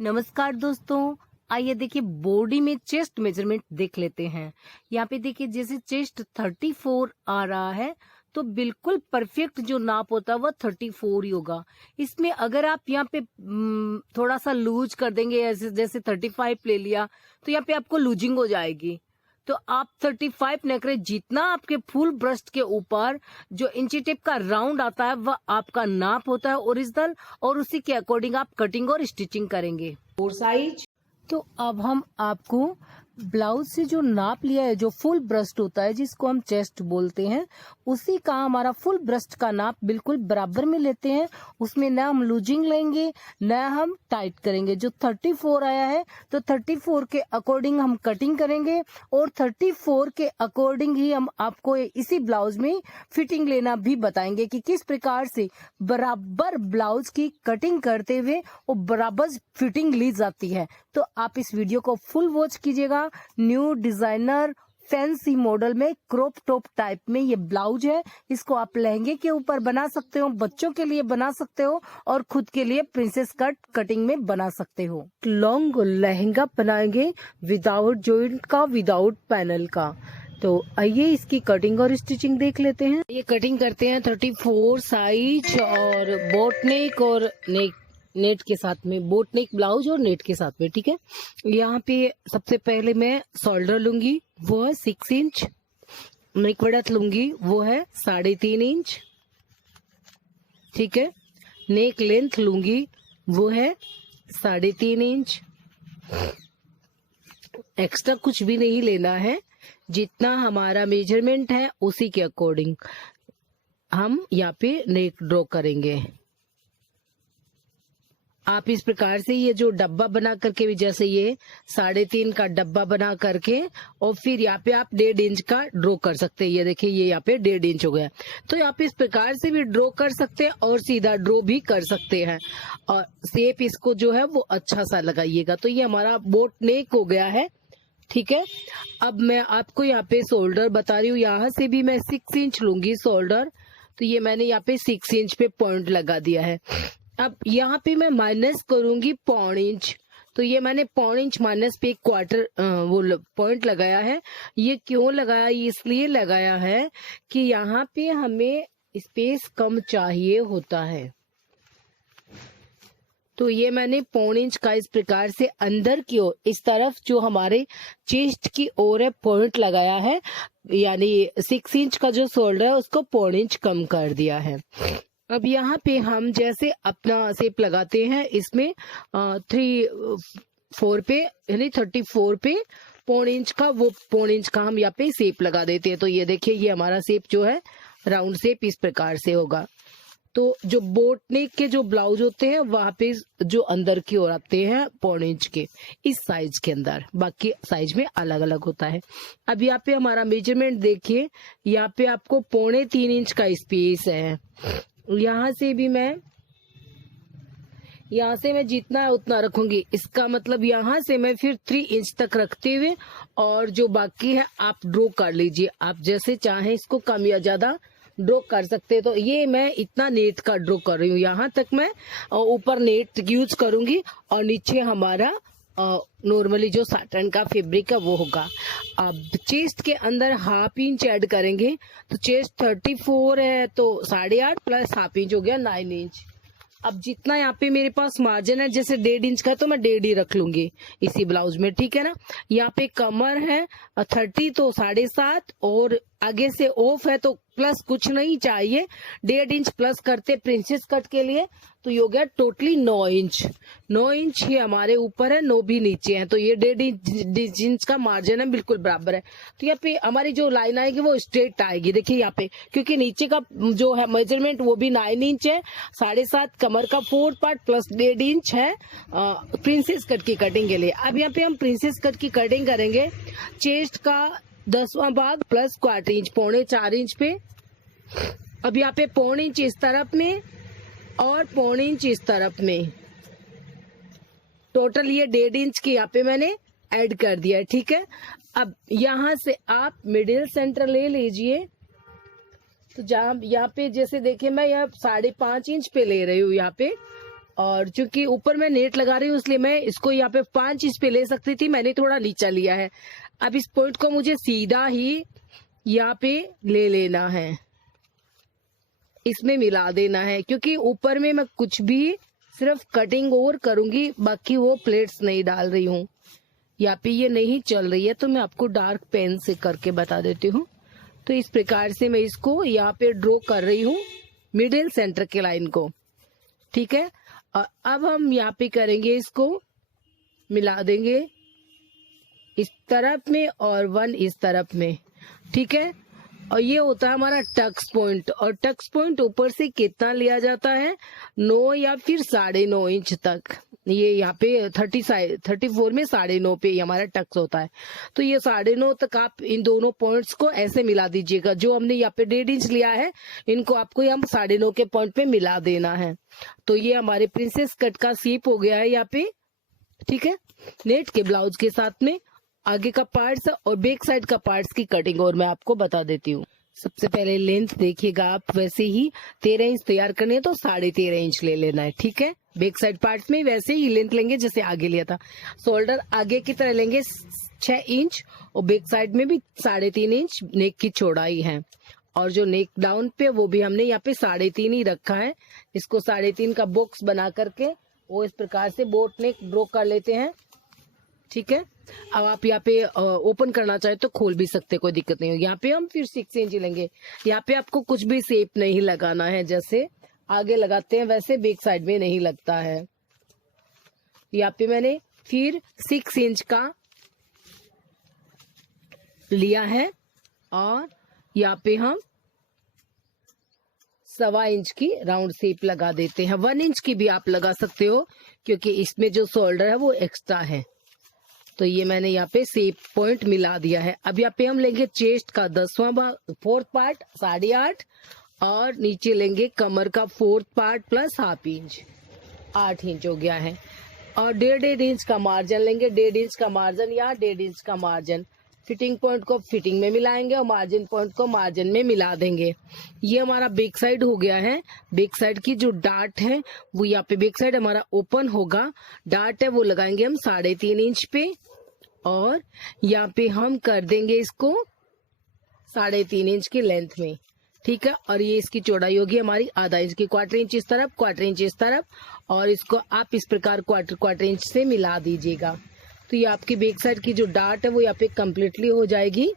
नमस्कार दोस्तों। आइए देखिए बॉडी में चेस्ट मेजरमेंट देख लेते हैं। यहाँ पे देखिए जैसे चेस्ट 34 आ रहा है तो बिल्कुल परफेक्ट जो नाप होता है वो 34 ही होगा। इसमें अगर आप यहाँ पे थोड़ा सा लूज कर देंगे, जैसे 35 ले लिया तो यहाँ पे आपको लूजिंग हो जाएगी। तो आप 35 न करें, जितना आपके फुल ब्रेस्ट के ऊपर जो इंची टेप का राउंड आता है वह आपका नाप होता है ओरिजिनल, और उसी के अकॉर्डिंग आप कटिंग और स्टिचिंग करेंगे। और साइज तो अब हम आपको ब्लाउज से जो नाप लिया है, जो फुल ब्रेस्ट होता है जिसको हम चेस्ट बोलते हैं, उसी का हमारा फुल ब्रेस्ट का नाप बिल्कुल बराबर में लेते हैं। उसमें न हम लूजिंग लेंगे न हम टाइट करेंगे। जो 34 आया है तो 34 के अकॉर्डिंग हम कटिंग करेंगे और 34 के अकॉर्डिंग ही हम आपको इसी ब्लाउज में फिटिंग लेना भी बताएंगे कि किस प्रकार से बराबर ब्लाउज की कटिंग करते हुए वो बराबर फिटिंग ली जाती है। तो आप इस वीडियो को फुल वॉच कीजिएगा। न्यू डिजाइनर फैंसी मॉडल में क्रॉप टॉप टाइप में ये ब्लाउज है। इसको आप लहंगे के ऊपर बना सकते हो, बच्चों के लिए बना सकते हो और खुद के लिए प्रिंसेस कट कटिंग में बना सकते हो। लॉन्ग लहंगा बनाएंगे विदाउट जॉइंट का, विदाउट पैनल का। तो आइए इसकी कटिंग और स्टिचिंग देख लेते हैं। ये कटिंग करते हैं 34 साइज और बोट नेक और नेट के साथ में, बोट नेक ब्लाउज और नेट के साथ में। ठीक है, यहाँ पे सबसे पहले मैं शोल्डर लूंगी, वो है 6 इंच। नेक बढ़त लूंगी, वो है 3.5 इंच। ठीक है, नेक लेंथ लूंगी, वो है 3.5 इंच। एक्स्ट्रा कुछ भी नहीं लेना है, जितना हमारा मेजरमेंट है उसी के अकॉर्डिंग हम यहाँ पे नेक ड्रॉ करेंगे। आप इस प्रकार से ये जो डब्बा बना करके भी, जैसे ये 3.5 का डब्बा बना करके और फिर यहाँ पे आप 1.5 इंच का ड्रॉ कर सकते हैं। ये देखिए ये यहाँ पे 1.5 इंच हो गया। तो आप इस प्रकार से भी ड्रॉ कर सकते हैं और सीधा ड्रॉ भी कर सकते हैं और शेप इसको जो है वो अच्छा सा लगाइएगा। तो ये हमारा बोट नेक हो गया है। ठीक है, अब मैं आपको यहाँ पे शोल्डर बता रही हूँ। यहाँ से भी मैं 6 इंच लूंगी शोल्डर। तो ये मैंने यहाँ पे 6 इंच पे पॉइंट लगा दिया है। अब यहाँ पे मैं माइनस करूंगी 0.25 इंच। तो ये मैंने 0.25 इंच माइनस पे 1/4 वो पॉइंट लगाया है। ये क्यों लगाया? इसलिए लगाया है कि यहाँ पे हमें स्पेस कम चाहिए होता है। तो ये मैंने 0.25 इंच का इस प्रकार से अंदर की ओर, इस तरफ जो हमारे चेस्ट की ओर है, पॉइंट लगाया है। यानी 6 इंच का जो शोल्डर है उसको 0.25 इंच कम कर दिया है। अब यहाँ पे हम जैसे अपना शेप लगाते हैं, इसमें 3/4 पे यानी 34 पे 0.25 इंच का, वो 0.25 इंच का हम यहाँ पे शेप लगा देते हैं। तो ये देखिए ये हमारा शेप जो है राउंड शेप इस प्रकार से होगा। तो जो बोट नेक के जो ब्लाउज होते हैं वहां पे जो अंदर की ओर आते हैं 0.25 इंच के इस साइज के अंदर, बाकी साइज में अलग अलग होता है। अब यहाँ पे हमारा मेजरमेंट देखिए, यहाँ पे आपको 3.25 इंच का स्पेस है। यहाँ से भी मैं जितना है उतना रखूंगी। इसका मतलब यहाँ से मैं फिर 3 इंच तक रखते हुए और जो बाकी है आप ड्रॉ कर लीजिए। आप जैसे चाहें इसको कम या ज्यादा ड्रॉ कर सकते हैं। तो ये मैं इतना नेट का ड्रॉ कर रही हूँ। यहाँ तक मैं ऊपर नेट यूज करूंगी और नीचे हमारा नॉर्मली जो साटन का फैब्रिक है वो होगा। अब चेस्ट के अंदर 1/2 इंच ऐड करेंगे। तो चेस्ट 34 है तो 8.5 प्लस 1/2 इंच हो गया 9 इंच। अब जितना यहाँ पे मेरे पास मार्जिन है, जैसे 1.5 इंच का, तो मैं 1.5 ही रख लूंगी इसी ब्लाउज में। ठीक है ना, यहाँ पे कमर है 30 तो 7.5 और आगे से ऑफ है तो प्लस कुछ नहीं चाहिए। 1.5 इंच प्लस करते प्रिंसेस कट के लिए तो ये हो गया टोटली 9 इंच। 9 इंच ही हमारे ऊपर है, 9 भी नीचे है। तो ये 1.5 इंच का मार्जिन है, बिल्कुल बराबर है। तो यहाँ पे हमारी जो लाइन आएगी वो स्ट्रेट आएगी। देखिए यहाँ पे, क्योंकि नीचे का जो है मेजरमेंट वो भी 9 इंच है। 7.5 कमर का 4 पार्ट प्लस 1.5 इंच है प्रिंसेस कट की कटिंग के लिए। अब यहाँ पे हम प्रिंसेस कट की कटिंग करेंगे। चेस्ट का 10वां भाग प्लस 1/4 इंच, 3.25 इंच पे। अब यहाँ पे 0.25 इंच इस तरफ में और 0.25 इंच इस तरफ में, टोटल ये 1.5 इंच की यहाँ पे मैंने ऐड कर दिया है। ठीक है, अब यहाँ से आप मिडिल सेंटर ले लीजिए। तो जहाँ यहाँ पे जैसे देखिए मैं यहाँ 5.5 इंच पे ले रही हूँ यहाँ पे और चूंकि ऊपर मैं नेट लगा रही हूँ इसलिए मैं इसको यहाँ पे 5 इंच पे ले सकती थी, मैंने थोड़ा नीचा लिया है। अब इस पॉइंट को मुझे सीधा ही यहाँ पे ले लेना है, इसमें मिला देना है, क्योंकि ऊपर में मैं कुछ भी सिर्फ कटिंग और करूंगी, बाकी वो प्लेट्स नहीं डाल रही हूँ। यहाँ पे ये नहीं चल रही है तो मैं आपको डार्क पेन से करके बता देती हूँ। तो इस प्रकार से मैं इसको यहाँ पे ड्रॉ कर रही हूँ मिडिल सेंटर के लाइन को, ठीक है। और अब हम यहाँ पे करेंगे, इसको मिला देंगे इस तरफ में और 1 इस तरफ में, ठीक है। और ये होता है हमारा टक्स पॉइंट, और टक्स पॉइंट ऊपर से कितना लिया जाता है, 9 या फिर 9.5 इंच तक। ये यहाँ पे 34 में 9.5 पे हमारा टक्स होता है। तो ये 9.5 तक आप इन दोनों पॉइंट्स को ऐसे मिला दीजिएगा। जो हमने यहाँ पे 1.5 इंच लिया है, इनको आपको यहाँ 9.5 के पॉइंट पे मिला देना है। तो ये हमारे प्रिंसेस कट का शेप हो गया है यहाँ पे, ठीक है। नेट के ब्लाउज के साथ में आगे का पार्ट्स और बैक साइड का पार्ट्स की कटिंग और मैं आपको बता देती हूँ। सबसे पहले लेंथ देखिएगा आप, वैसे ही 13 इंच तैयार करनी है तो 13.5 इंच ले लेना है, ठीक है। बैक साइड पार्ट्स में वैसे ही लेंथ लेंगे जैसे आगे लिया था। शोल्डर आगे की तरह लेंगे 6 इंच और बैक साइड में भी 3.5 इंच नेक की चौड़ाई है। और जो नेक डाउन पे वो भी हमने यहाँ पे 3.5 ही रखा है। इसको 3.5 का बॉक्स बना करके वो इस प्रकार से बोट नेक ड्रॉ कर लेते हैं, ठीक है। अब आप यहाँ पे ओपन करना चाहे तो खोल भी सकते, कोई दिक्कत नहीं होगी। यहाँ पे हम फिर 6 इंच लेंगे। यहाँ पे आपको कुछ भी शेप नहीं लगाना है, जैसे आगे लगाते हैं वैसे बैक साइड में नहीं लगता है। यहाँ पे मैंने फिर 6 इंच का लिया है और यहाँ पे हम 1.25 इंच की राउंड शेप लगा देते हैं। 1 इंच की भी आप लगा सकते हो, क्योंकि इसमें जो शोल्डर है वो एक्स्ट्रा है। तो ये मैंने यहाँ पे शेप पॉइंट मिला दिया है। अब यहाँ पे हम लेंगे चेस्ट का 10वां भाग, 4th पार्ट 8.5, और नीचे लेंगे कमर का 4th part plus ½ inch, 8 inch हो गया है। और 1.5 इंच का मार्जिन लेंगे, 1.5 इंच का मार्जिन या 1.5 इंच का मार्जिन। फिटिंग पॉइंट को फिटिंग में मिलाएंगे और मार्जिन पॉइंट को मार्जिन में मिला देंगे। ये हमारा बैक साइड हो गया है। बैक साइड की जो डार्ट है वो यहाँ पे बैक साइड हमारा ओपन होगा। डार्ट है वो लगाएंगे हम 3.5 इंच पे, और यहाँ पे हम कर देंगे इसको 3.5 इंच की लेंथ में, ठीक है। और ये इसकी चौड़ाई होगी हमारी ½ इंच की, 1/4 इंच इस तरफ, 1/4 इंच इस तरफ, और इसको आप इस प्रकार 1/4 इंच से मिला दीजिएगा। तो ये आपकी बैक साइड की जो डार्ट है वो यहाँ पे कम्प्लीटली हो जाएगी।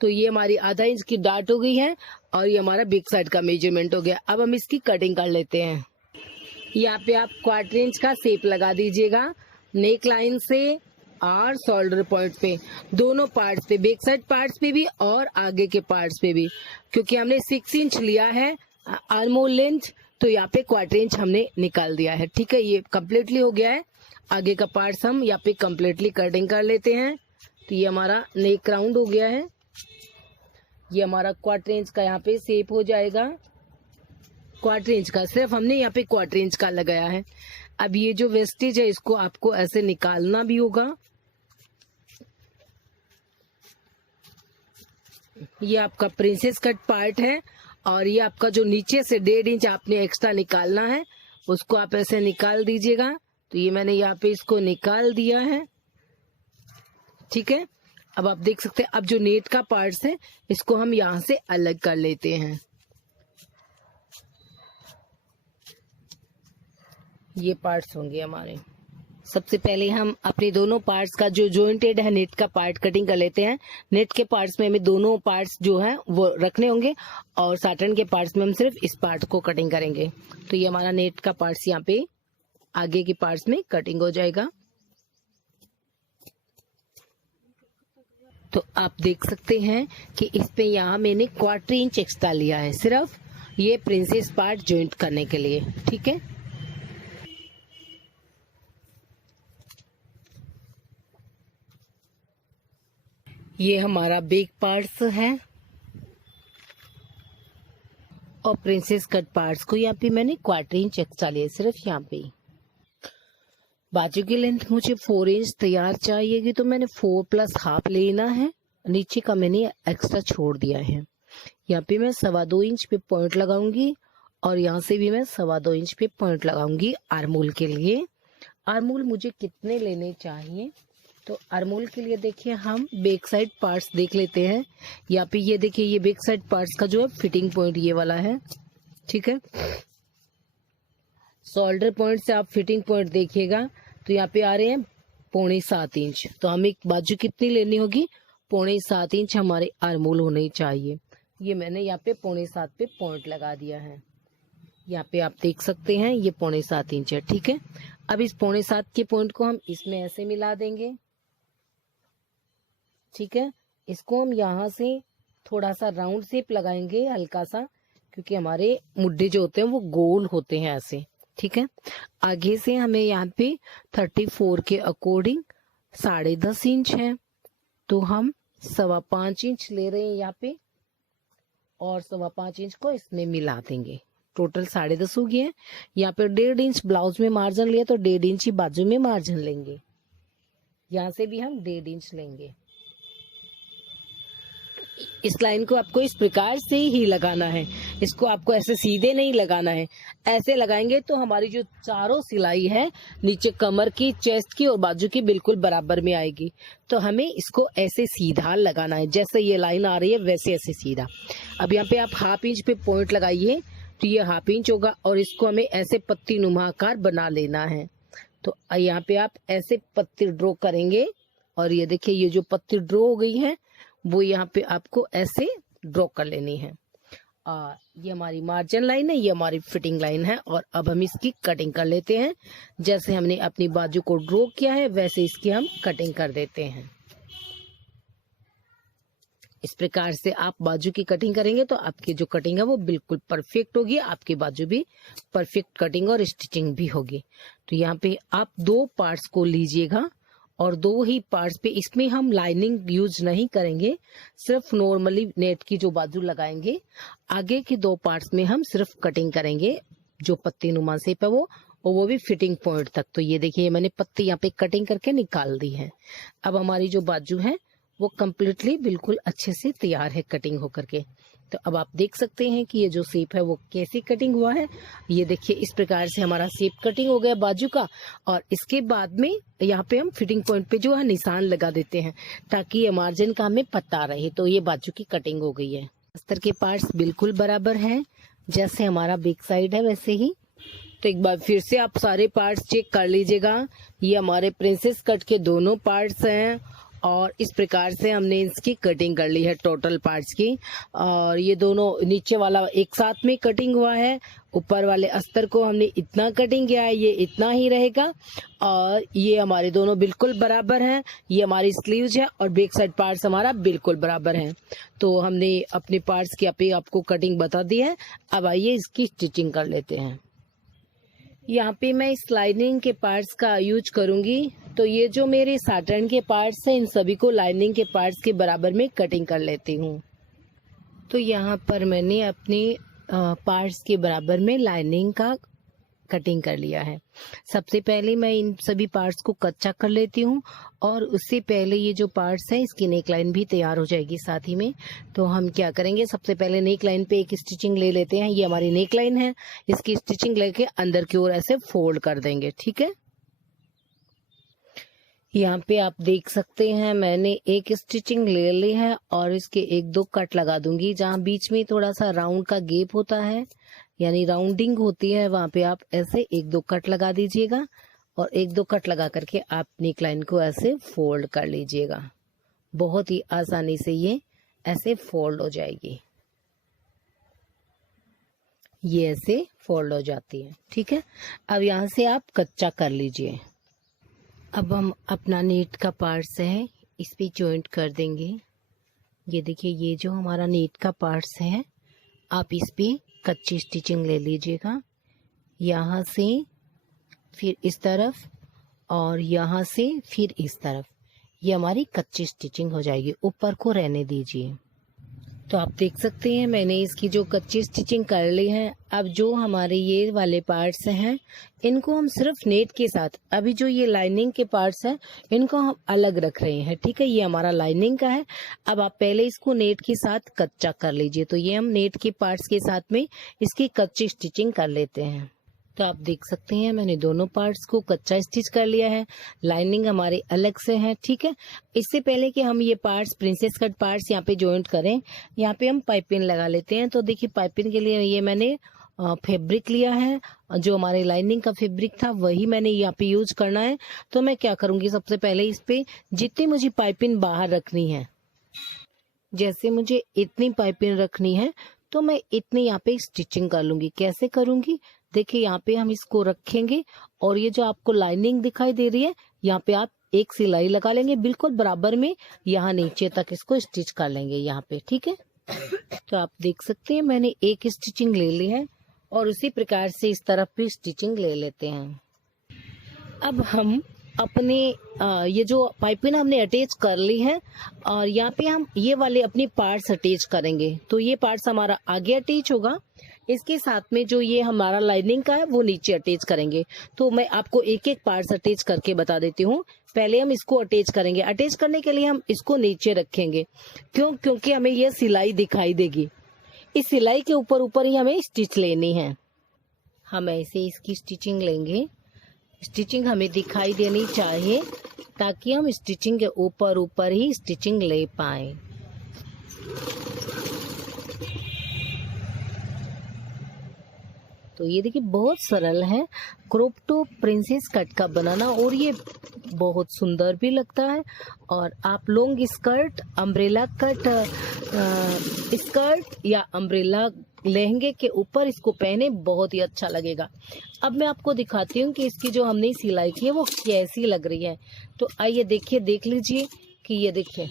तो ये हमारी ½ इंच की डार्ट हो गई है और ये हमारा बैक साइड का मेजरमेंट हो गया। अब हम इसकी कटिंग कर लेते हैं। यहाँ पे आप 1/4 इंच का शेप लगा दीजिएगा नेक लाइन से और शोल्डर पॉइंट पे, दोनों पार्ट्स पे, बैक साइड पार्ट्स पे भी और आगे के पार्ट्स पे भी। क्योंकि हमने 6 इंच लिया है आर्म होल लेंथ, तो यहाँ पे 1/4 इंच हमने निकाल दिया है, ठीक है। ये कम्प्लीटली हो गया है। आगे का पार्ट्स हम यहाँ पे कम्प्लीटली कटिंग कर लेते हैं। तो ये हमारा नेक राउंड हो गया है। ये हमारा 1/4 इंच का यहाँ पे शेप हो जाएगा। 1/4 इंच का सिर्फ हमने यहाँ पे 1/4 इंच का लगाया है। अब ये जो वेस्टेज है इसको आपको ऐसे निकालना भी होगा। ये आपका प्रिंसेस कट पार्ट है और ये आपका जो नीचे से 1.5 इंच आपने एक्स्ट्रा निकालना है उसको आप ऐसे निकाल दीजिएगा। तो ये मैंने यहाँ पे इसको निकाल दिया है, ठीक है। अब आप देख सकते हैं, अब जो नेट का पार्ट्स है इसको हम यहाँ से अलग कर लेते हैं। ये पार्ट्स होंगे हमारे। सबसे पहले हम अपने दोनों पार्ट्स का जो जॉइंटेड है नेट का पार्ट कटिंग कर लेते हैं। नेट के पार्ट्स में हमें दोनों पार्ट्स जो है वो रखने होंगे और साटन के पार्ट्स में हम सिर्फ इस पार्ट को कटिंग करेंगे। तो ये हमारा नेट का पार्ट्स यहाँ पे आगे के पार्ट्स में कटिंग हो जाएगा। तो आप देख सकते हैं कि इस पे यहाँ मैंने 1/4 इंच एक्स्ट्रा लिया है सिर्फ ये प्रिंसेस पार्ट जॉइंट करने के लिए, ठीक है। ये हमारा बैक पार्ट्स है और प्रिंसेस कट पार्ट्स को यहाँ पे मैंने 1/4 इंच एक्स्ट्रा लिया सिर्फ यहाँ पे। बाजू की लेंथ मुझे 4 इंच तैयार चाहिएगी तो मैंने 4 + ½ लेना है। नीचे का मैंने एक्स्ट्रा छोड़ दिया है। यहाँ पे मैं 2.25 इंच पे पॉइंट लगाऊंगी और यहाँ से भी मैं 2.25 इंच पे पॉइंट लगाऊंगी आर्मोल के लिए। आर्मोल मुझे कितने लेने चाहिए, तो आर्मोल के लिए देखिए हम बैक साइड पार्ट्स देख लेते हैं। यहाँ पे ये देखिए, ये बैक साइड पार्ट्स का जो है फिटिंग पॉइंट ये वाला है, ठीक है। शोल्डर पॉइंट से आप फिटिंग पॉइंट देखिएगा तो यहाँ पे आ रहे हैं 6.25 इंच। तो हमें बाजू कितनी लेनी होगी, 6.25 इंच हमारे आर्मोल होने चाहिए। ये मैंने यहाँ पे 6.25 पे पॉइंट लगा दिया है। यहाँ पे आप देख सकते हैं ये 6.25 इंच है, ठीक है। अब इस 6.25 के पॉइंट को हम इसमें ऐसे मिला देंगे, ठीक है। इसको हम यहाँ से थोड़ा सा राउंड शेप लगाएंगे हल्का सा, क्योंकि हमारे मुड्डे जो होते हैं वो गोल होते हैं ऐसे, ठीक है। आगे से हमें यहाँ पे 34 के अकॉर्डिंग 10.5 इंच है, तो हम 5.25 इंच ले रहे हैं यहाँ पे, और 5.25 इंच को इसमें मिला देंगे। टोटल 10.5 हो गया है। यहाँ पे 1.5 इंच ब्लाउज में मार्जिन लिया तो 1.5 इंच ही बाजू में मार्जिन लेंगे। यहाँ से भी हम 1.5 इंच लेंगे। इस लाइन को आपको इस प्रकार से ही लगाना है, इसको आपको ऐसे सीधे नहीं लगाना है। ऐसे लगाएंगे तो हमारी जो चारों सिलाई है नीचे कमर की, चेस्ट की और बाजू की बिल्कुल बराबर में आएगी। तो हमें इसको ऐसे सीधा लगाना है, जैसे ये लाइन आ रही है वैसे ऐसे सीधा। अब यहाँ पे आप 1/2 इंच पे पॉइंट लगाइए तो ये 1/2 इंच होगा, और इसको हमें ऐसे पत्ती नुमा आकार बना लेना है। तो यहाँ पे आप ऐसे पत्ती ड्रॉ करेंगे, और ये देखिए ये जो पत्ती ड्रॉ हो गई है वो यहाँ पे आपको ऐसे ड्रॉ कर लेनी है। ये हमारी मार्जिन लाइन है, ये हमारी फिटिंग लाइन है। और अब हम इसकी कटिंग कर लेते हैं। जैसे हमने अपनी बाजू को ड्रॉ किया है वैसे इसकी हम कटिंग कर देते हैं। इस प्रकार से आप बाजू की कटिंग करेंगे तो आपकी जो कटिंग है वो बिल्कुल परफेक्ट होगी, आपकी बाजू भी परफेक्ट कटिंग और स्टिचिंग भी होगी। तो यहाँ पे आप 2 पार्ट्स को लीजिएगा, और 2 ही पार्ट्स पे, इसमें हम लाइनिंग यूज नहीं करेंगे, सिर्फ नॉर्मली नेट की जो बाजू लगाएंगे। आगे के 2 पार्ट्स में हम सिर्फ कटिंग करेंगे, जो पत्ती नुमा शेप है वो, और वो भी फिटिंग पॉइंट तक। तो ये देखिए मैंने पत्ती यहाँ पे कटिंग करके निकाल दी है। अब हमारी जो बाजू है वो कम्प्लीटली बिल्कुल अच्छे से तैयार है कटिंग होकर के। तो अब आप देख सकते हैं कि ये जो शेप है वो कैसी कटिंग हुआ है। ये देखिए इस प्रकार से हमारा शेप कटिंग हो गया बाजू का। और इसके बाद में यहाँ पे हम फिटिंग पॉइंट पे जो है निशान लगा देते हैं, ताकि ये मार्जिन का हमें पता रहे। तो ये बाजू की कटिंग हो गई है। अस्तर के पार्ट्स बिल्कुल बराबर हैं, जैसे हमारा बैक साइड है वैसे ही। तो एक बार फिर से आप सारे पार्ट्स चेक कर लीजिएगा। ये हमारे प्रिंसेस कट के दोनों पार्ट्स हैं, और इस प्रकार से हमने इसकी कटिंग कर ली है टोटल पार्ट्स की। और ये दोनों, नीचे वाला एक साथ में कटिंग हुआ है, ऊपर वाले अस्तर को हमने इतना कटिंग किया है, ये इतना ही रहेगा। और ये हमारे दोनों बिल्कुल बराबर हैं। ये हमारी स्लीव्स है और बैक साइड पार्ट्स हमारा बिल्कुल बराबर है। तो हमने अपने पार्ट्स की आपको कटिंग बता दी है। अब आइए इसकी स्टिचिंग कर लेते हैं। यहाँ पे मैं इस लाइनिंग के पार्ट्स का यूज करूंगी। तो ये जो मेरे साटन के पार्ट्स हैं इन सभी को लाइनिंग के पार्ट्स के बराबर में कटिंग कर लेती हूँ। तो यहाँ पर मैंने अपने पार्ट्स के बराबर में लाइनिंग का कटिंग कर लिया है। सबसे पहले मैं इन सभी पार्ट्स को कच्चा कर लेती हूँ, और उससे पहले ये जो पार्ट्स है इसकी नेक लाइन भी तैयार हो जाएगी साथ ही में। तो हम क्या करेंगे, सबसे पहले नेक लाइन पे एक स्टिचिंग ले लेते हैं। ये हमारी नेक लाइन है, इसकी स्टिचिंग लेके अंदर की ओर ऐसे फोल्ड कर देंगे, ठीक है। यहाँ पे आप देख सकते हैं मैंने एक स्टिचिंग ले ली है, और इसके 1-2 कट लगा दूंगी। जहाँ बीच में थोड़ा सा राउंड का गैप होता है, यानी राउंडिंग होती है, वहां पे आप ऐसे 1-2 कट लगा दीजिएगा, और 1-2 कट लगा करके आप नेक लाइन को ऐसे फोल्ड कर लीजिएगा। बहुत ही आसानी से ये ऐसे फोल्ड हो जाएगी। ये ऐसे फोल्ड हो जाती है, ठीक है। अब यहाँ से आप कच्चा कर लीजिए। अब हम अपना नेट का पार्ट्स है इस पे जॉइंट कर देंगे। ये देखिए ये जो हमारा नेट का पार्ट्स है, आप इस पे कच्ची स्टिचिंग ले लीजिएगा। यहाँ से फिर इस तरफ, और यहाँ से फिर इस तरफ। ये हमारी कच्ची स्टिचिंग हो जाएगी, ऊपर को रहने दीजिए। तो आप देख सकते हैं मैंने इसकी जो कच्ची स्टिचिंग कर ली है। अब जो हमारे ये वाले पार्ट्स हैं इनको हम सिर्फ नेट के साथ, अभी जो ये लाइनिंग के पार्ट्स हैं इनको हम अलग रख रहे हैं। ठीक है, ये हमारा लाइनिंग का है। अब आप पहले इसको नेट के साथ कच्चा कर लीजिए। तो ये हम नेट के पार्ट्स के साथ में इसकी कच्ची स्टिचिंग कर लेते हैं। तो आप देख सकते हैं मैंने दोनों पार्ट्स को कच्चा स्टिच कर लिया है। लाइनिंग हमारे अलग से है। ठीक है, इससे पहले कि हम ये पार्ट्स प्रिंसेस कट पार्ट्स यहाँ पे जॉइंट करें, यहाँ पे हम पाइपिंग लगा लेते हैं। तो देखिए पाइपिंग के लिए ये मैंने फैब्रिक लिया है, जो हमारे लाइनिंग का फैब्रिक था वही मैंने यहाँ पे यूज करना है। तो मैं क्या करूंगी, सबसे पहले इस पे जितनी मुझे पाइपिंग बाहर रखनी है, जैसे मुझे इतनी पाइपिंग रखनी है तो मैं इतनी यहाँ पे स्टिचिंग कर लूंगी। कैसे करूंगी, देखिए यहाँ पे हम इसको रखेंगे और ये जो आपको लाइनिंग दिखाई दे रही है यहाँ पे आप एक सिलाई लगा लेंगे बिल्कुल बराबर में, यहाँ नीचे तक इसको स्टिच कर लेंगे यहाँ पे। ठीक है, तो आप देख सकते हैं मैंने एक स्टिचिंग ले ली है और उसी प्रकार से इस तरफ भी स्टिचिंग ले लेते हैं। अब हम अपने ये जो पाइपिंग हमने अटैच कर ली है और यहाँ पे हम ये वाले अपने पार्ट्स अटैच करेंगे। तो ये पार्ट्स हमारा आगे अटैच होगा, इसके साथ में जो ये हमारा लाइनिंग का है वो नीचे अटैच करेंगे। तो मैं आपको एक एक पार्ट्स अटैच करके बता देती हूँ। पहले हम इसको अटैच करेंगे। अटैच करने के लिए हम इसको नीचे रखेंगे, क्योंकि हमें ये सिलाई दिखाई देगी। इस सिलाई के ऊपर ऊपर ही हमें स्टिच लेनी है। हम ऐसे इसकी स्टिचिंग लेंगे। स्टिचिंग हमें दिखाई देनी चाहिए ताकि हम स्टिचिंग के ऊपर ऊपर ही स्टिचिंग ले पाए। तो ये देखिए बहुत सरल है क्रॉप टॉप प्रिंसेस कट का बनाना, और ये बहुत सुंदर भी लगता है। और आप long skirt, umbrella cut skirt या अम्ब्रेला लहंगे के ऊपर इसको पहने बहुत ही अच्छा लगेगा। अब मैं आपको दिखाती हूँ कि इसकी जो हमने सिलाई की है वो कैसी लग रही है। तो आइए देखिए, देख लीजिए कि ये देखिए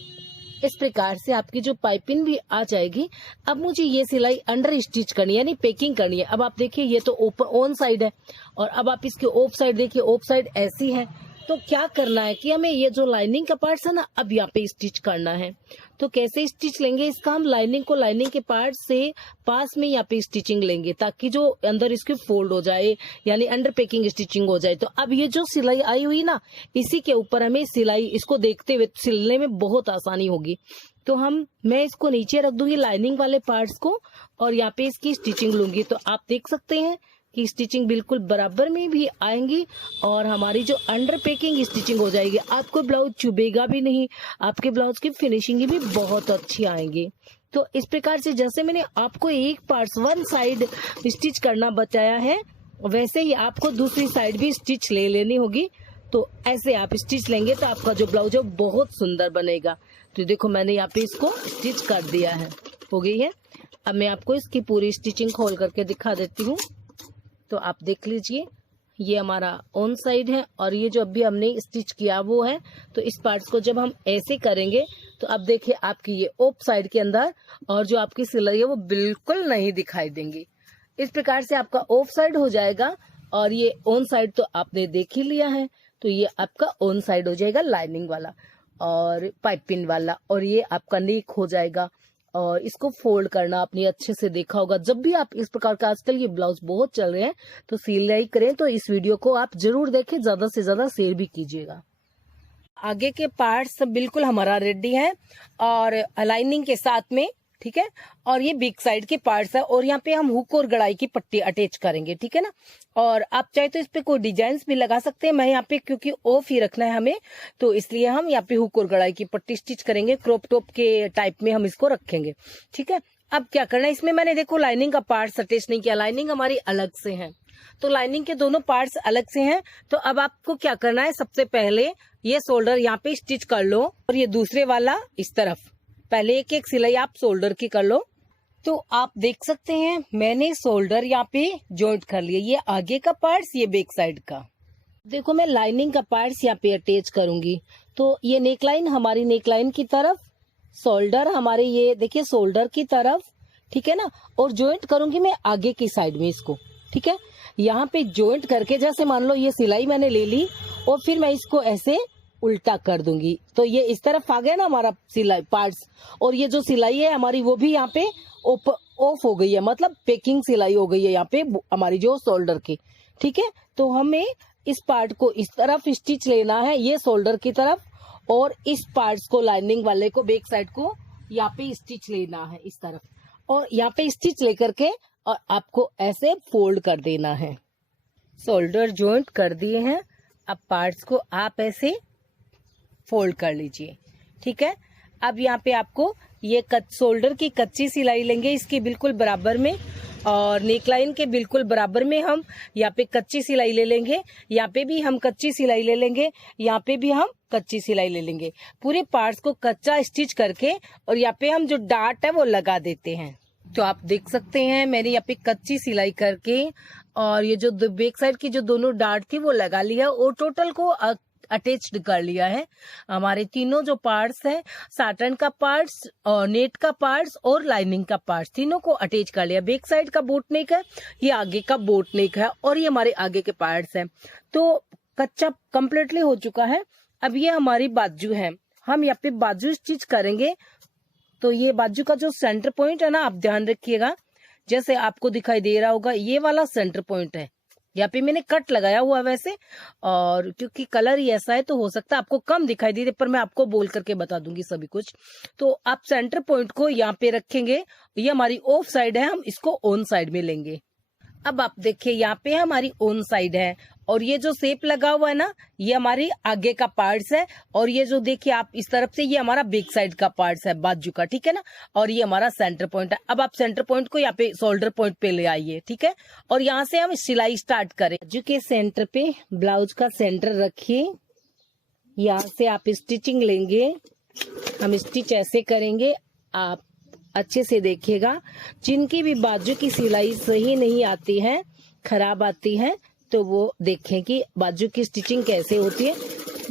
इस प्रकार से आपकी जो पाइपिंग भी आ जाएगी। अब मुझे ये सिलाई अंडर स्टिच करनी है, यानी पैकिंग करनी है। अब आप देखिए ये तो ओपन ऑन साइड है और अब आप इसके ऑफ साइड देखिए, ऑफ साइड ऐसी है। तो क्या करना है कि हमें ये जो लाइनिंग का पार्ट है ना, अब यहाँ पे स्टिच करना है। तो कैसे स्टिच लेंगे इसका, हम लाइनिंग को लाइनिंग के पार्ट से पास में यहाँ पे स्टिचिंग लेंगे ताकि जो अंदर इसके फोल्ड हो जाए, यानी अंडर पैकिंग स्टिचिंग हो जाए। तो अब ये जो सिलाई आई हुई ना, इसी के ऊपर हमें सिलाई, इसको देखते हुए सिलने में बहुत आसानी होगी। तो मैं इसको नीचे रख दूंगी लाइनिंग वाले पार्ट्स को और यहाँ पे इसकी स्टिचिंग लूंगी। तो आप देख सकते हैं कि स्टिचिंग बिल्कुल बराबर में भी आएंगी और हमारी जो अंडर पैकिंग स्टिचिंग हो जाएगी। आपको ब्लाउज चुभेगा भी नहीं, आपके ब्लाउज की फिनिशिंग भी बहुत अच्छी आएंगी। तो इस प्रकार से जैसे मैंने आपको एक पार्ट वन साइड स्टिच करना बताया है, वैसे ही आपको दूसरी साइड भी स्टिच ले लेनी होगी। तो ऐसे आप स्टिच लेंगे तो आपका जो ब्लाउज है बहुत सुंदर बनेगा। तो देखो मैंने यहाँ पे इसको स्टिच कर दिया है, हो गई है। अब मैं आपको इसकी पूरी स्टिचिंग खोल करके दिखा देती हूँ। तो आप देख लीजिए ये हमारा ऑन साइड है और ये जो अभी हमने स्टिच किया वो है। तो इस पार्ट्स को जब हम ऐसे करेंगे तो अब देखिए आपकी ये ऑफ साइड के अंदर और जो आपकी सिलाई है वो बिल्कुल नहीं दिखाई देंगी। इस प्रकार से आपका ऑफ साइड हो जाएगा और ये ऑन साइड तो आपने देख ही लिया है। तो ये आपका ऑन साइड हो जाएगा लाइनिंग वाला और पाइपिंग वाला, और ये आपका नेक हो जाएगा। और इसको फोल्ड करना आपने अच्छे से देखा होगा। जब भी आप इस प्रकार का, आजकल ये ब्लाउज बहुत चल रहे हैं तो सिलाई करें, तो इस वीडियो को आप जरूर देखें, ज्यादा से ज्यादा शेयर भी कीजिएगा। आगे के पार्ट्स बिल्कुल हमारा रेडी है और लाइनिंग के साथ में, ठीक है। और ये बिग साइड के पार्ट्स है और यहाँ पे हम हुक और गड़ाई की पट्टी अटैच करेंगे, ठीक है ना। और आप चाहे तो इस पे कोई डिजाइन भी लगा सकते हैं। मैं यहाँ पे क्योंकि ऑफ ही रखना है हमें, तो इसलिए हम यहाँ पे हुक और गड़ाई की पट्टी स्टिच करेंगे। क्रॉप टॉप के टाइप में हम इसको रखेंगे, ठीक है। अब क्या करना है, इसमें मैंने देखो लाइनिंग का पार्ट अटैच नहीं किया, लाइनिंग हमारी अलग से है। तो लाइनिंग के दोनों पार्ट्स अलग से हैं। तो अब आपको क्या करना है, सबसे पहले ये शोल्डर यहाँ पे स्टिच कर लो और ये दूसरे वाला इस तरफ, पहले एक एक सिलाई आप शोल्डर की कर लो। तो आप देख सकते हैं मैंने शोल्डर यहाँ पे जॉइंट कर लिया, ये आगे का पार्ट्स, ये बैक साइड का। देखो मैं लाइनिंग का पार्ट्स यहाँ पे अटैच करूंगी। तो ये नेकलाइन हमारी नेकलाइन की तरफ, शोल्डर हमारे ये देखिए शोल्डर की तरफ, ठीक है ना। और जॉइंट करूंगी मैं आगे की साइड में इसको, ठीक है। यहाँ पे जॉइंट करके, जैसे मान लो ये सिलाई मैंने ले ली और फिर मैं इसको ऐसे उल्टा कर दूंगी। तो ये इस तरफ आ गया ना हमारा सिलाई पार्ट्स, और ये जो सिलाई है हमारी वो भी यहाँ पे ऑफ हो गई है, मतलब पेकिंग सिलाई हो गई है यहाँ पे हमारी जो शोल्डर की। ठीक है, तो हमें इस पार्ट को इस तरफ स्टिच लेना है, ये शोल्डर की तरफ, और इस पार्ट्स को लाइनिंग वाले को बैक साइड को यहाँ पे स्टिच लेना है इस तरफ, और यहाँ पे स्टिच लेकर के और आपको ऐसे फोल्ड कर देना है। शोल्डर जॉइंट कर दिए हैं, अब पार्ट्स को आप ऐसे फोल्ड कर लीजिए। ठीक है, अब यहाँ पे आपको ये शोल्डर की कच्ची सिलाई लेंगे इसके बिल्कुल बराबर में, और नेकलाइन के बिल्कुल बराबर में हम यहाँ पे कच्ची सिलाई ले लेंगे, यहाँ पे भी हम कच्ची सिलाई ले लेंगे, यहाँ पे भी हम कच्ची सिलाई ले लेंगे। पूरे पार्ट्स को कच्चा स्टिच करके और यहाँ पे हम जो डार्ट है वो लगा देते हैं। तो आप देख सकते हैं मैंने यहाँ पे कच्ची सिलाई करके और ये जो बैक साइड की जो दोनों डार्ट थी वो लगा लिया, और टोटल को अटैच्ड कर लिया है। हमारे तीनों जो पार्ट्स हैं, साटन का पार्ट्स और नेट का पार्ट्स और लाइनिंग का पार्ट्स, तीनों को अटैच कर लिया। बैक साइड का बोट नेक है, ये आगे का बोट नेक है, और ये हमारे आगे के पार्ट्स हैं। तो कच्चा कंप्लीटली हो चुका है। अब ये हमारी बाजू है, हम यहाँ पे बाजू स्टिच करेंगे। तो ये बाजू का जो सेंटर पॉइंट है ना, आप ध्यान रखिएगा, जैसे आपको दिखाई दे रहा होगा ये वाला सेंटर पॉइंट है। यहाँ पे मैंने कट लगाया हुआ वैसे, और क्योंकि कलर ही ऐसा है तो हो सकता है आपको कम दिखाई दे, पर मैं आपको बोल करके बता दूंगी सभी कुछ। तो आप सेंटर पॉइंट को यहाँ पे रखेंगे, ये हमारी ऑफ साइड है, हम इसको ऑन साइड में लेंगे। अब आप देखिए यहाँ पे हमारी ऑन साइड है, और ये जो शेप लगा हुआ है ना, ये हमारी आगे का पार्ट्स है, और ये जो देखिए आप इस तरफ से, ये हमारा बैक साइड का पार्ट्स है बाजू का। ठीक है ना, और ये हमारा सेंटर पॉइंट है। अब आप सेंटर पॉइंट को यहाँ पे शोल्डर पॉइंट पे ले आइए। ठीक है, और यहाँ से हम सिलाई स्टार्ट करें। बाजू के सेंटर पे ब्लाउज का सेंटर रखिए, यहाँ से आप स्टिचिंग लेंगे। हम स्टिच ऐसे करेंगे, आप अच्छे से देखिएगा। जिनकी भी बाजू की सिलाई सही नहीं आती है, खराब आती है, तो वो देखें कि बाजू की स्टिचिंग कैसे होती है।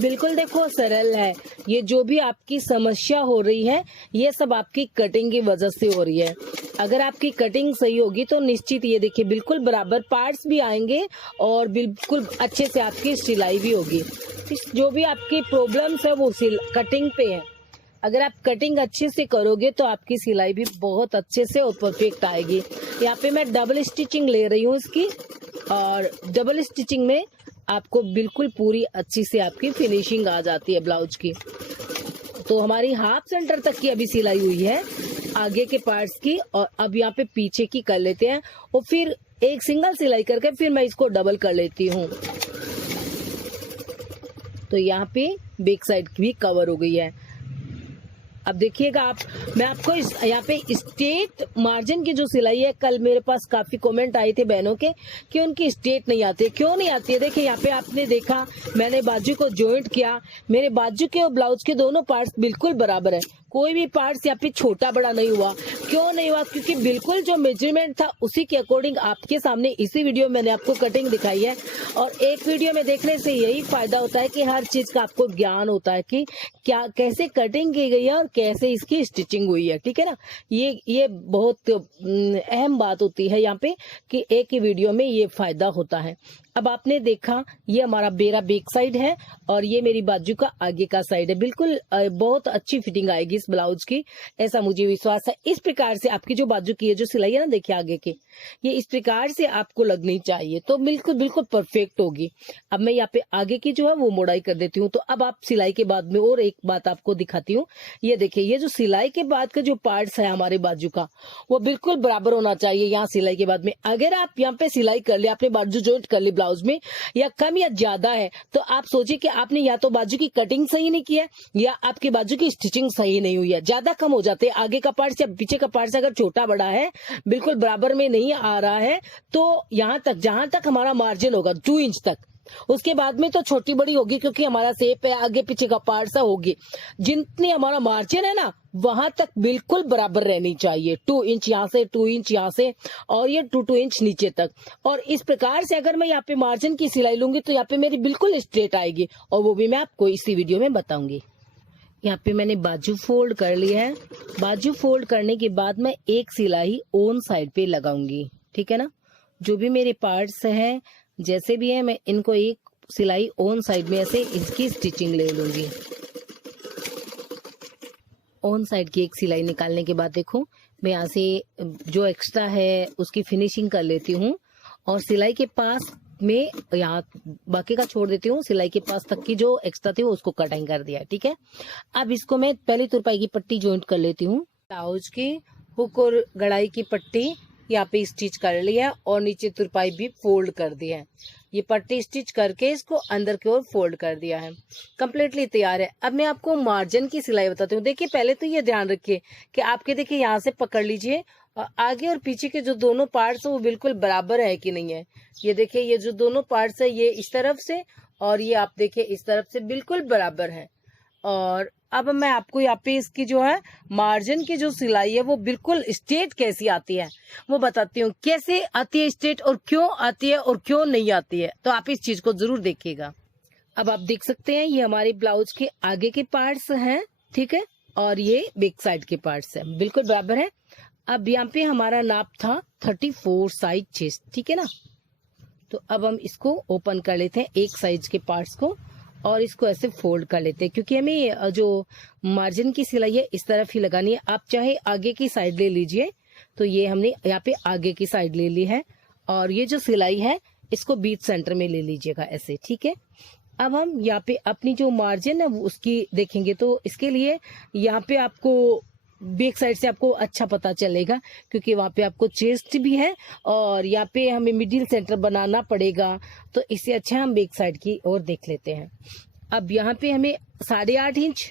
बिल्कुल देखो सरल है। ये जो भी आपकी समस्या हो रही है, ये सब आपकी कटिंग की वजह से हो रही है। अगर आपकी कटिंग सही होगी तो निश्चित ये देखिए बिल्कुल बराबर पार्ट्स भी आएंगे, और बिल्कुल अच्छे से आपकी सिलाई भी होगी। जो भी आपकी प्रॉब्लम्स है वो कटिंग पे है। अगर आप कटिंग अच्छे से करोगे तो आपकी सिलाई भी बहुत अच्छे से और परफेक्ट आएगी। यहाँ पे मैं डबल स्टिचिंग ले रही हूँ इसकी, और डबल स्टिचिंग में आपको बिल्कुल पूरी अच्छी से आपकी फिनिशिंग आ जाती है ब्लाउज की। तो हमारी हाफ सेंटर तक की अभी सिलाई हुई है आगे के पार्ट्स की, और अब यहाँ पे पीछे की कर लेते हैं, और फिर एक सिंगल सिलाई करके फिर मैं इसको डबल कर लेती हूँ। तो यहाँ पे बैक साइड भी कवर हो गई है। अब देखिएगा आप, मैं आपको यहाँ पे स्ट्रेट मार्जिन की जो सिलाई है, कल मेरे पास काफी कमेंट आए थे बहनों के कि उनकी स्ट्रेट नहीं आती है। क्यों नहीं आती है? देखिए यहाँ पे आपने देखा, मैंने बाजू को जॉइंट किया, मेरे बाजू के और ब्लाउज के दोनों पार्ट्स बिल्कुल बराबर है, कोई भी पार्ट्स यहाँ पे छोटा बड़ा नहीं हुआ। क्यों नहीं हुआ? क्योंकि बिल्कुल जो मेजरमेंट था उसी के अकॉर्डिंग आपके सामने इसी वीडियो में मैंने आपको कटिंग दिखाई है। और एक वीडियो में देखने से यही फायदा होता है कि हर चीज का आपको ज्ञान होता है कि क्या कैसे कटिंग की गई है और कैसे इसकी स्टिचिंग हुई है। ठीक है ना, ये बहुत अहम बात होती है यहाँ पे कि एक ही वीडियो में ये फायदा होता है। अब आपने देखा ये हमारा मेरा बैक साइड है, और ये मेरी बाजू का आगे का साइड है। बिल्कुल बहुत अच्छी फिटिंग आएगी इस ब्लाउज की, ऐसा मुझे विश्वास है। इस प्रकार से आपकी जो बाजू की है जो सिलाई है ना, देखिए आगे की, ये इस प्रकार से आपको लगनी चाहिए, तो बिल्कुल बिल्कुल परफेक्ट होगी। अब मैं यहाँ पे आगे की जो है वो मोड़ाई कर देती हूँ। तो अब आप सिलाई के बाद में और एक बात आपको दिखाती हूँ। ये देखिए, ये जो सिलाई के बाद का जो पार्ट्स है हमारे बाजू का, वो बिल्कुल बराबर होना चाहिए। यहाँ सिलाई के बाद में अगर आप यहाँ पे सिलाई कर ले, आपने बाजू जॉइंट कर ली ब्लाउज में, या कम या ज्यादा है, तो आप सोचिए कि आपने या तो बाजू की कटिंग सही नहीं की है, या आपकी बाजू की स्टिचिंग सही नहीं हुई है। ज्यादा कम हो जाते हैं आगे का पार्ट या पीछे का पार्ट, अगर छोटा बड़ा है, बिल्कुल बराबर में नहीं आ रहा है, तो यहाँ तक जहां तक हमारा मार्जिन होगा 2 इंच तक, उसके बाद में तो छोटी बड़ी होगी क्योंकि हमारा शेप है, आगे पीछे का पार्ट सा होगी। जितनी हमारा मार्जिन है ना, वहां तक बिल्कुल बराबर रहनी चाहिए। 2 इंच यहाँ से, 2 इंच यहाँ से, और ये 2 इंच नीचे तक। और इस प्रकार से अगर मैं यहाँ पे मार्जिन की सिलाई लूंगी तो यहाँ पे मेरी बिल्कुल स्ट्रेट आएगी, और वो भी मैं आपको इसी वीडियो में बताऊंगी। यहाँ पे मैंने बाजू फोल्ड कर लिया है। बाजू फोल्ड करने के बाद मैं एक सिलाई ऑन साइड पे लगाऊंगी। ठीक है ना, जो भी मेरे पार्ट्स हैं जैसे भी है, मैं इनको एक सिलाई ऑन साइड में ऐसे इसकी स्टिचिंग ले लूंगी। ऑन साइड की एक सिलाई निकालने के बाद देखो मैं यहाँ से जो एक्स्ट्रा है उसकी फिनिशिंग कर लेती हूँ और सिलाई के पास में यहाँ बाकी का छोड़ देती हूँ। सिलाई के पास तक की जो एक्स्ट्रा थी वो उसको कटिंग कर दिया है, ठीक है। अब इसको मैं पहली तुरपाई की पट्टी ज्वाइंट कर लेती हूँ। ब्लाउज की हुक और गड़ाई की पट्टी यहाँ पे स्टिच कर लिया और नीचे तुरपाई भी फोल्ड कर दिया है। ये पट्टी स्टिच करके इसको अंदर की ओर फोल्ड कर दिया है। कंप्लीटली तैयार है। अब मैं आपको मार्जिन की सिलाई बताती हूँ। देखिए पहले तो ये ध्यान रखिए कि आपके देखिए यहाँ से पकड़ लीजिए और आगे और पीछे के जो दोनों पार्ट्स है वो बिल्कुल बराबर है कि नहीं है। ये देखिए ये जो दोनों पार्ट्स है ये इस तरफ से और ये आप देखिए इस तरफ से बिल्कुल बराबर है। और अब मैं आपको यहाँ पे इसकी जो है मार्जिन की जो सिलाई है वो बिल्कुल स्ट्रेट कैसी आती है वो बताती हूँ। कैसे आती है स्ट्रेट और क्यों आती है और क्यों नहीं आती है, तो आप इस चीज को जरूर देखिएगा। अब आप देख सकते हैं ये हमारे ब्लाउज के आगे के पार्ट्स हैं, ठीक है, और ये बैक साइड के पार्ट्स हैं, बिल्कुल बराबर है। अब यहाँ पे हमारा नाप था 34 साइज चेस्ट, ठीक है ना। तो अब हम इसको ओपन कर लेते हैं एक साइज के पार्ट्स को और इसको ऐसे फोल्ड कर लेते हैं, क्योंकि हमें जो मार्जिन की सिलाई है इस तरफ ही लगानी है। आप चाहे आगे की साइड ले लीजिए, तो ये हमने यहाँ पे आगे की साइड ले ली है और ये जो सिलाई है इसको बीच सेंटर में ले लीजिएगा ऐसे, ठीक है। अब हम यहाँ पे अपनी जो मार्जिन है उसकी देखेंगे, तो इसके लिए यहाँ पे आपको बैक साइड से आपको अच्छा पता चलेगा, क्योंकि वहां पे आपको चेस्ट भी है और यहाँ पे हमें मिडिल सेंटर बनाना पड़ेगा, तो इससे अच्छा हम बैक साइड की ओर देख लेते हैं। अब यहाँ पे हमें 8.5 इंच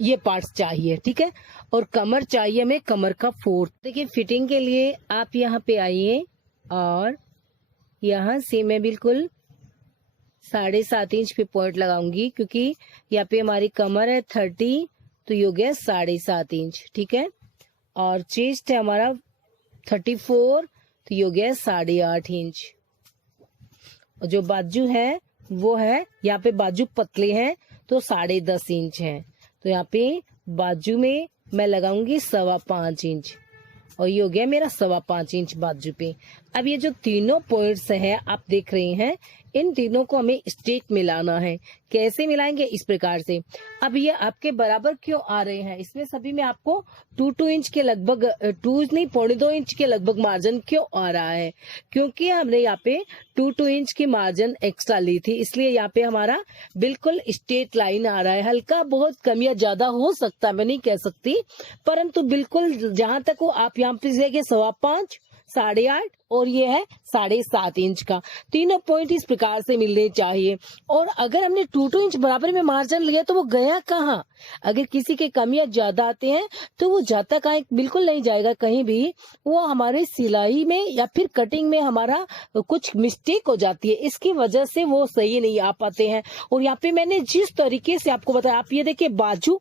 ये पार्ट्स चाहिए, ठीक है, और कमर चाहिए हमें कमर का 4। देखिए फिटिंग के लिए आप यहाँ पे आइए और यहाँ से मैं बिल्कुल 7.5 इंच पे पॉइंट लगाऊंगी, क्योंकि यहाँ पे हमारी कमर है 30, तो ये हो गया 7.5 इंच, ठीक है। और चेस्ट है हमारा 34, तो ये हो गया 8.5 इंच। और जो बाजू है वो है, यहाँ पे बाजू पतले हैं तो 10.5 इंच है, तो यहाँ पे बाजू में मैं लगाऊंगी 5.25 इंच और ये हो गया मेरा 5.25 इंच बाजू पे। अब ये जो तीनों पॉइंट्स हैं आप देख रहे हैं, इन तीनों को हमें स्ट्रेट मिलाना है। कैसे मिलाएंगे? इस प्रकार से। अब ये आपके बराबर क्यों आ रहे हैं? इसमें सभी में आपको 2 इंच के लगभग 2.25 इंच के लगभग मार्जिन क्यों आ रहा है? क्योंकि हमने यहाँ पे 2 इंच की मार्जिन एक्स्ट्रा ली थी, इसलिए यहाँ पे हमारा बिल्कुल स्ट्रेट लाइन आ रहा है। हल्का बहुत कम या ज्यादा हो सकता है, मैं नहीं कह सकती, परंतु बिल्कुल जहां तक हो आप यहाँ पे 5.25, 8.5 और ये है 7.5 इंच का। तीनों पॉइंट इस प्रकार से मिलने चाहिए। और अगर हमने 2 इंच बराबर में मार्जिन लिया तो वो गया कहाँ? अगर किसी के कमियां ज्यादा आते हैं तो वो जाता कहाँ? बिल्कुल नहीं जाएगा कहीं भी। वो हमारे सिलाई में या फिर कटिंग में हमारा कुछ मिस्टेक हो जाती है, इसकी वजह से वो सही नहीं आ पाते हैं। और यहाँ पे मैंने जिस तरीके से आपको बताया, आप ये देखिए बाजू,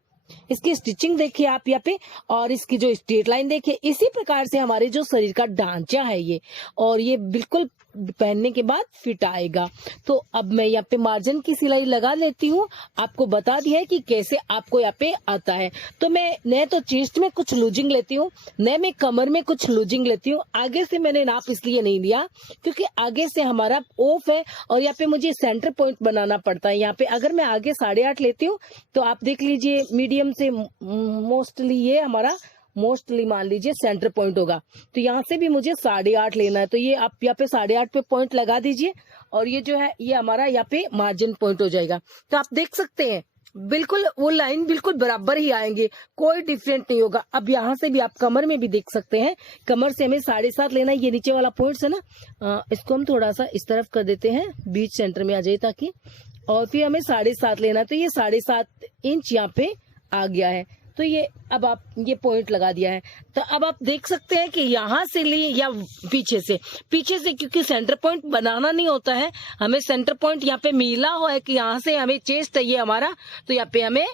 इसकी स्टिचिंग देखिए आप यहाँ पे, और इसकी जो स्ट्रेट लाइन देखिए, इसी प्रकार से हमारे जो शरीर का ढांचा है ये, और ये बिल्कुल पहनने के बाद फिट आएगा। तो अब मैं यहाँ पे मार्जिन की सिलाई लगा लेती हूँ। आपको बता दिया है कि कैसे आपको यहाँ पे आता है। तो मैं न तो चेस्ट में कुछ लूजिंग लेती हूँ, न मैं कमर में कुछ लूजिंग लेती हूँ। आगे से मैंने नाप इसलिए नहीं लिया क्योंकि आगे से हमारा ऑफ है और यहाँ पे मुझे सेंटर पॉइंट बनाना पड़ता है। यहाँ पे अगर मैं आगे 8.5 लेती हूँ तो आप देख लीजिए मीडियम से मोस्टली ये हमारा मान लीजिए सेंटर पॉइंट होगा, तो यहाँ से भी मुझे 8.5 लेना है। तो ये आप यहाँ पे 8.5 पे पॉइंट लगा दीजिए और ये जो है ये हमारा यहाँ पे मार्जिन पॉइंट हो जाएगा। तो आप देख सकते हैं बिल्कुल वो लाइन बिल्कुल बराबर ही आएंगे, कोई डिफरेंट नहीं होगा। अब यहाँ से भी आप कमर में भी देख सकते हैं, कमर से हमें 7.5 लेना है। ये नीचे वाला पॉइंट है ना, इसको हम थोड़ा सा इस तरफ कर देते हैं, बीच सेंटर में आ जाए ताकि, और फिर हमें 7.5 लेना है। तो ये 7.5 इंच यहाँ पे आ गया है। तो ये अब आप ये पॉइंट लगा दिया है। तो अब आप देख सकते हैं कि यहाँ से लिए या पीछे से क्योंकि सेंटर पॉइंट बनाना नहीं होता है, हमें सेंटर पॉइंट यहाँ पे मिला हुआ है कि यहाँ से हमें चेस्ट चाहिए हमारा, तो यहाँ पे हमें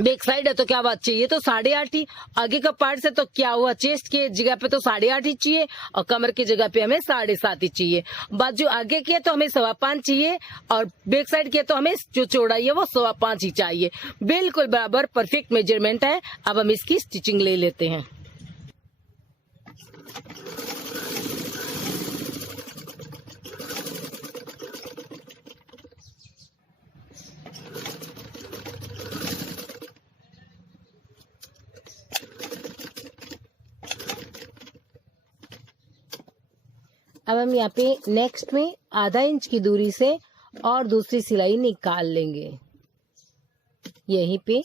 बैक साइड है तो क्या बात चाहिए, तो 8.5 ही। आगे का पार्ट से तो क्या हुआ, चेस्ट के जगह पे तो 8.5 ही चाहिए और कमर की जगह पे हमें 7.5 ही चाहिए। बाजू आगे की है तो हमें 5.25 चाहिए और बैक साइड की है तो हमें जो चौड़ाई है वो 5.25 ही चाहिए। बिल्कुल बराबर परफेक्ट मेजरमेंट है। अब हम इसकी स्टिचिंग ले लेते हैं। अब हम यहाँ पे नेक्स्ट में आधा इंच की दूरी से और दूसरी सिलाई निकाल लेंगे। यहीं पे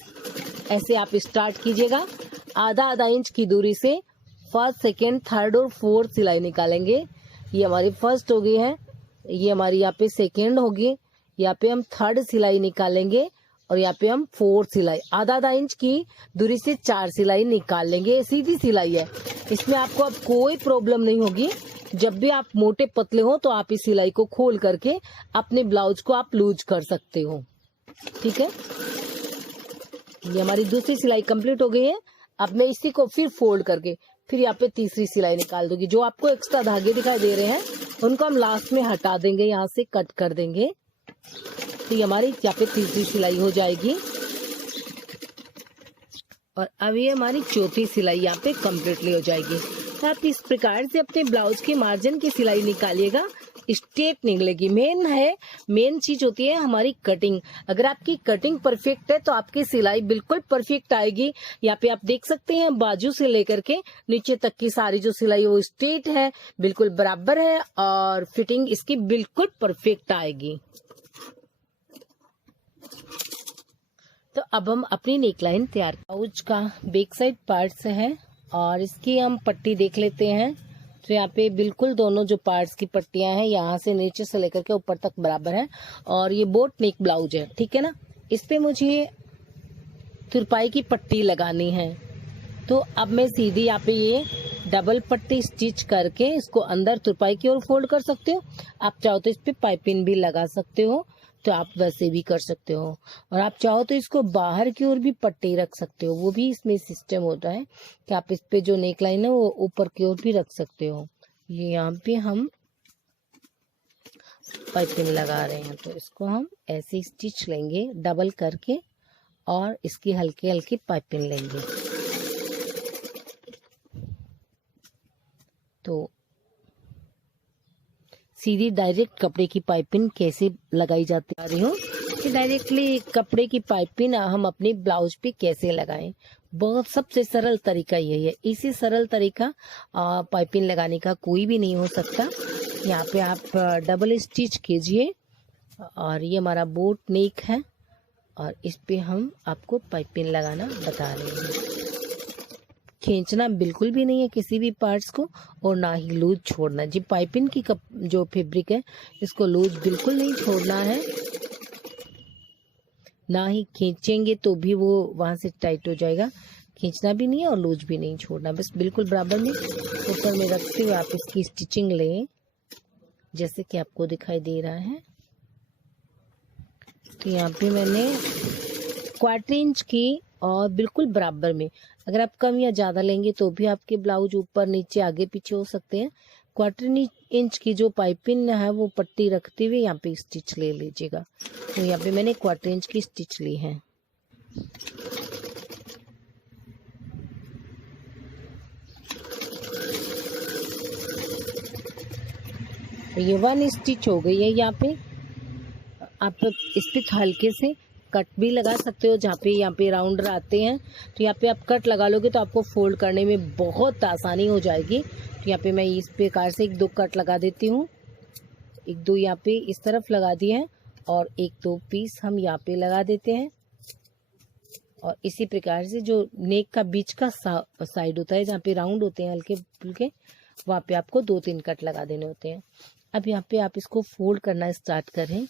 ऐसे आप स्टार्ट कीजिएगा। आधा आधा इंच की दूरी से फर्स्ट, सेकेंड, थर्ड और फोर्थ सिलाई निकालेंगे। ये हमारी फर्स्ट हो गई है, ये हमारी यहाँ पे सेकेंड होगी, यहाँ पे हम थर्ड सिलाई निकालेंगे और यहाँ पे हम फोर्थ सिलाई। आधा आधा इंच की दूरी से 4 सिलाई निकाल लेंगे। सीधी सिलाई है, इसमें आपको अब कोई प्रॉब्लम नहीं होगी। जब भी आप मोटे पतले हो तो आप इस सिलाई को खोल करके अपने ब्लाउज को आप लूज कर सकते हो। ठीक है, ये हमारी दूसरी सिलाई कंप्लीट हो गई है। अब मैं इसी को फिर फोल्ड करके फिर यहाँ पे तीसरी सिलाई निकाल दूंगी। जो आपको एक्स्ट्रा धागे दिखाई दे रहे हैं उनको हम लास्ट में हटा देंगे, यहाँ से कट कर देंगे। तो ये हमारी यहाँ पे तीसरी सिलाई हो जाएगी और अब ये हमारी चौथी सिलाई यहाँ पे कम्प्लीटली हो जाएगी। तो आप इस प्रकार से अपने ब्लाउज के मार्जिन की सिलाई निकालिएगा, स्ट्रेट निकलेगी। मेन चीज होती है हमारी कटिंग। अगर आपकी कटिंग परफेक्ट है तो आपकी सिलाई बिल्कुल परफेक्ट आएगी। यहाँ पे आप देख सकते हैं बाजू से लेकर के नीचे तक की सारी जो सिलाई वो स्ट्रेट है, बिल्कुल बराबर है और फिटिंग इसकी बिल्कुल परफेक्ट आएगी। तो अब हम अपनी नेकलाइन तैयार। ब्लाउज का बैक साइड पार्ट्स है और इसकी हम पट्टी देख लेते हैं। तो यहाँ पे बिल्कुल दोनों जो पार्ट्स की पट्टियां हैं यहाँ से नीचे से लेकर के ऊपर तक बराबर है और ये बोट नेक ब्लाउज है। ठीक है ना, इस पे मुझे तुरपाई की पट्टी लगानी है। तो अब मैं सीधी यहाँ पे ये डबल पट्टी स्टिच करके इसको अंदर तुरपाई की ओर फोल्ड कर सकते हो। आप चाहो तो इस पे पाइपिंग भी लगा सकते हो, तो आप वैसे भी कर सकते हो। और आप चाहो तो इसको बाहर की ओर भी पट्टी रख सकते हो, वो भी इसमें सिस्टम होता है कि आप इस पे जो नेकलाइन है वो ऊपर की ओर भी रख सकते हो। ये यहाँ पे हम पाइपिंग लगा रहे हैं, तो इसको हम ऐसे स्टिच लेंगे डबल करके और इसकी हल्की हल्की पाइपिंग लेंगे। तो सीधी डायरेक्ट कपड़े की पाइपिंग कैसे लगाई जाती है रही हूँ कि डायरेक्टली कपड़े की पाइपिंग हम अपने ब्लाउज पे कैसे लगाएं। बहुत सबसे सरल तरीका यही है। इसी सरल तरीका पाइपिंग लगाने का कोई भी नहीं हो सकता। यहाँ पे आप डबल स्टिच कीजिए और ये हमारा बोट नेक है और इस पे हम आपको पाइपिंग लगाना बता रहे हैं। खींचना बिल्कुल भी नहीं है किसी भी पार्ट्स को और ना ही लूज छोड़ना। जी पाइपिंग की जो फैब्रिक है इसको लूज बिल्कुल नहीं छोड़ना है, ना ही खींचेंगे तो भी वो वहां से टाइट हो जाएगा। खींचना भी नहीं है और लूज भी नहीं छोड़ना, बस बिल्कुल बराबर में ऊपर में रखते हुए आप इसकी स्टिचिंग लें जैसे कि आपको दिखाई दे रहा है। तो यहाँ पे मैंने 1/4 इंच की और बिल्कुल बराबर में, अगर आप कम या ज्यादा लेंगे तो भी आपके ब्लाउज ऊपर नीचे आगे पीछे हो सकते हैं। 1/4 इंच की जो पाइपिंग है वो पट्टी रखते हुए यहाँ पे स्टिच ले लीजिएगा। तो यहाँ पे मैंने 1/4 इंच की स्टिच ली है। तो ये 1 स्टिच हो गई है। यहाँ पे आप इस पे हल्के से कट भी लगा सकते हो, जहाँ पे यहाँ पे राउंडर आते हैं तो यहाँ पे आप कट लगा लोगे तो आपको फोल्ड करने में बहुत आसानी हो जाएगी। तो यहाँ पे मैं इस प्रकार से 1-2 कट लगा देती हूँ। 1-2 यहाँ पे इस तरफ लगा दिए हैं और 1-2 पीस हम यहाँ पे लगा देते हैं। और इसी प्रकार से जो नेक का बीच का साइड होता है जहाँ पे राउंड होते हैं हल्के फुल्के, वहाँ पे आपको 2-3 कट लगा देने होते हैं। अब यहाँ पे आप इसको फोल्ड करना स्टार्ट करें।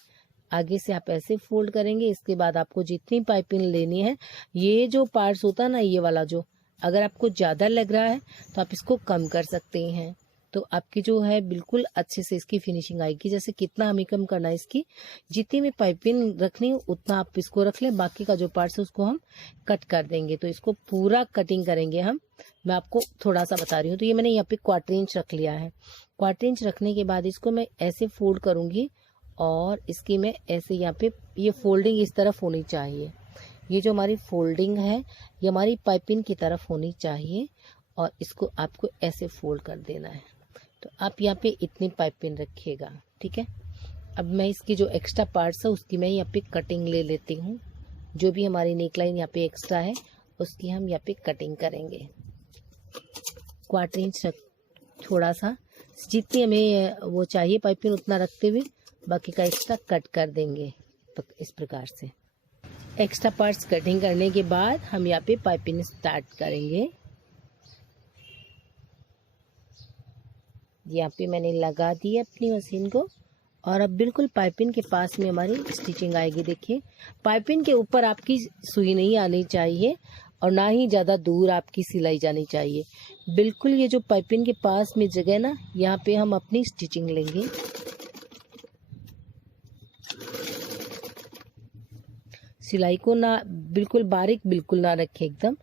आगे से आप ऐसे फोल्ड करेंगे। इसके बाद आपको जितनी पाइपिंग लेनी है, ये जो पार्ट्स होता है ना, ये वाला जो अगर आपको ज्यादा लग रहा है तो आप इसको कम कर सकते हैं। तो आपकी जो है बिल्कुल अच्छे से इसकी फिनिशिंग आएगी। जैसे कितना हमें कम करना है, इसकी जितनी भी पाइपिंग रखनी है उतना आप इसको रख लें, बाकी का जो पार्ट्स है उसको हम कट कर देंगे। तो इसको पूरा कटिंग करेंगे हम। मैं आपको थोड़ा सा बता रही हूँ। तो ये मैंने यहाँ पे 1/4 इंच रख लिया है। 1/4 इंच रखने के बाद इसको मैं ऐसे फोल्ड करूंगी और इसकी मैं ऐसे यहाँ पे ये फोल्डिंग इस तरफ होनी चाहिए। ये जो हमारी फोल्डिंग है ये हमारी पाइपिंग की तरफ होनी चाहिए और इसको आपको ऐसे फोल्ड कर देना है। तो आप यहाँ पे इतनी पाइपिंग रखिएगा, ठीक है। अब मैं इसकी जो एक्स्ट्रा पार्ट्स है उसकी मैं यहाँ पे कटिंग ले लेती हूँ। जो भी हमारी नेकलाइन यहाँ पे एक्स्ट्रा है उसकी हम यहाँ पे कटिंग करेंगे। 1/4 इंच थोड़ा सा जितनी हमें वो चाहिए पाइपिंग उतना रखते हुए बाकी का एक्स्ट्रा कट कर देंगे। तो इस प्रकार से एक्स्ट्रा पार्ट्स कटिंग करने के बाद हम यहाँ पे पाइपिंग स्टार्ट करेंगे। यहाँ पे मैंने लगा दी अपनी मशीन को और अब बिल्कुल पाइपिंग के पास में हमारी स्टिचिंग आएगी। देखिए पाइपिंग के ऊपर आपकी सुई नहीं आनी चाहिए और ना ही ज़्यादा दूर आपकी सिलाई जानी चाहिए। बिल्कुल ये जो पाइपिंग के पास में जगह ना, यहाँ पे हम अपनी स्टिचिंग लेंगे। सिलाई को ना बिल्कुल बारीक बिल्कुल ना रखें एकदम,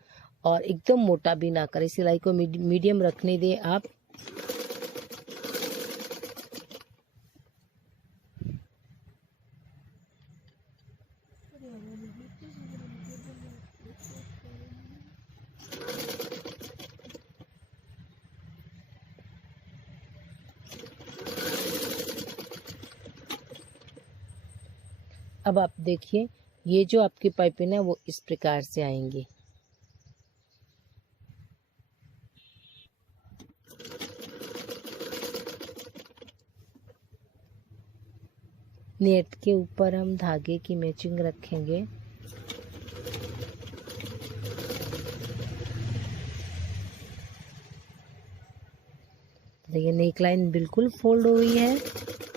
और एकदम मोटा भी ना करें। सिलाई को मीडियम रखने दें आप। अब आप देखिए ये जो आपकी पाइपिंग है वो इस प्रकार से आएंगी। नेट के ऊपर हम धागे की मैचिंग रखेंगे। देखिए नेक लाइन बिल्कुल फोल्ड हुई है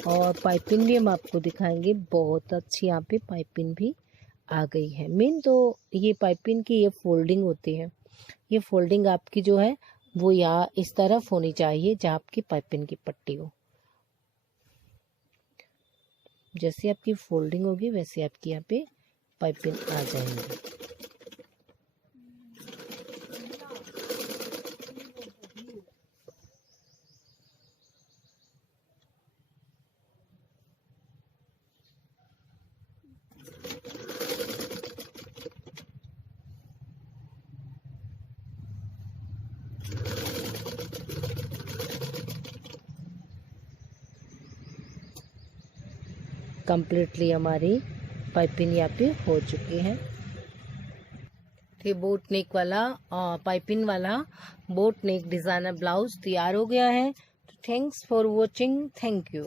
और पाइपिंग भी हम आपको दिखाएंगे। बहुत अच्छी यहाँ पे पाइपिंग भी आ गई है। मेन तो ये पाइपिंग की ये फोल्डिंग होती है। ये फोल्डिंग आपकी जो है वो यहाँ इस तरफ होनी चाहिए जहाँ आपकी पाइपिंग की पट्टी हो। जैसे आपकी फोल्डिंग होगी वैसे आपकी यहाँ पे पाइपिंग आ जाएंगी। कंप्लीटली हमारी पाइपिंग यहाँ पे हो चुकी है। तो बोट नेक वाला पाइपिंग वाला बोट नेक डिजाइनर ब्लाउज तैयार हो गया है। तो thanks for watching. Thank you.